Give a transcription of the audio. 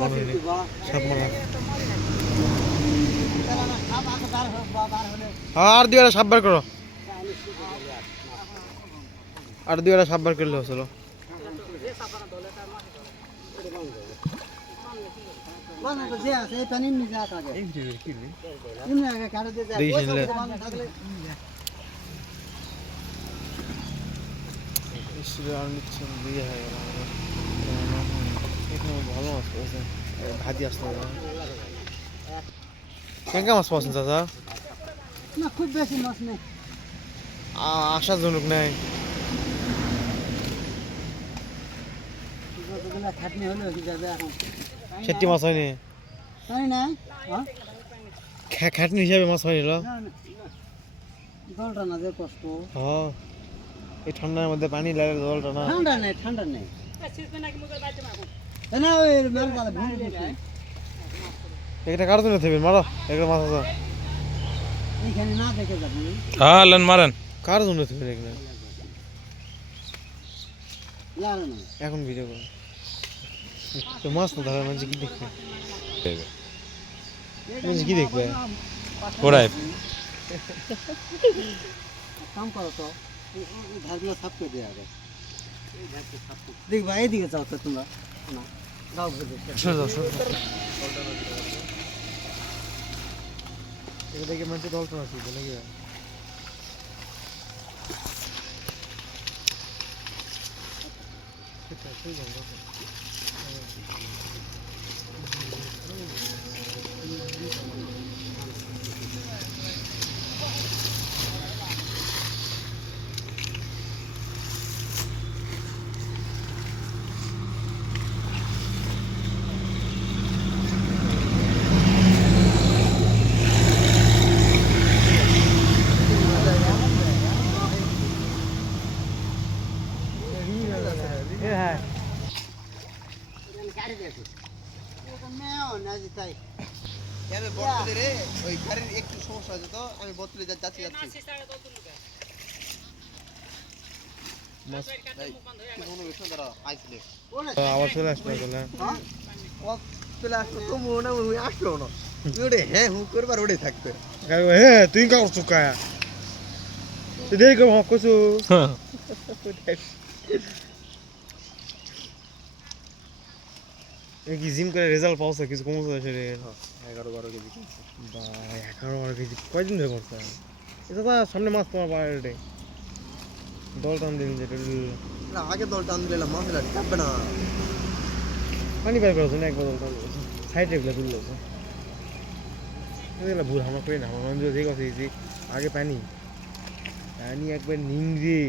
কোনো সাপ মারা আর দুই একটা সাপ বার করো আর দুই একটা সাপ বার করলে চলো ভালো মাছ পেয়েছে ভাজি আসতে কেঙ্কা মাছ পাচ্ছেন চাচা না খুব বেশি মাছ নেই আশাজনক নেই খাটনি হলে যাবে এখন সেটি মাছ হয়নি তাই না খাটনি হিসাবে মাছ হয়নি জলটা না যে কষ্ট হ্যাঁ এই ঠান্ডার মধ্যে পানি লাগে জলটা না ঠান্ডা নেই না ওই একটা কার জন্য থাকবেন মারো একটা মাছ আছে এইখানে না দেখে যাবেন হ্যাঁ লেন মারেন কার জন্য থাকবেন এখানে না এখন ভিডিও করো তো মাছ না ধরে মানুষ কি দেখবে মানুষ কি দেখবে ওরাই কাম করো তো ধারগুলো সাফ করে দেওয়া হবে দেখবা এইদিকে যাও তো তোমরা না যাও এটা দেখে মানুষ দলটা আছে বলে কি হ্যাঁ ওই গাড়ির একটু সমস্যা আছে তো আমি বোতলে যাচ্ছি আবার চলে আসবে বলে চলে আসলো তো মনে হয় আসলো না তুই ওটা হ্যাঁ হুঁ করবার ওটাই থাকবে হ্যাঁ তুই কা করছো কায়া তুই দেরি করে হক করছো কি জিম করে রেজাল্ট পাওয়া কিছু কমছে শরীর 11-12 কেজি বা 11-12 কেজি কয়দিন ধরে করছে এটা তো সামনে মাছ তোমার বাইরে দল টান দিন যেটা না আগে দল টান দিলে মাছ লাগে থাকবে না পানি বের করার জন্য একবার দল টান সাইডে এগুলো তুললো এগুলো ভুল আমরা করি না আমার মন যে কথা আগে পানি পানি একবার নিংড়ে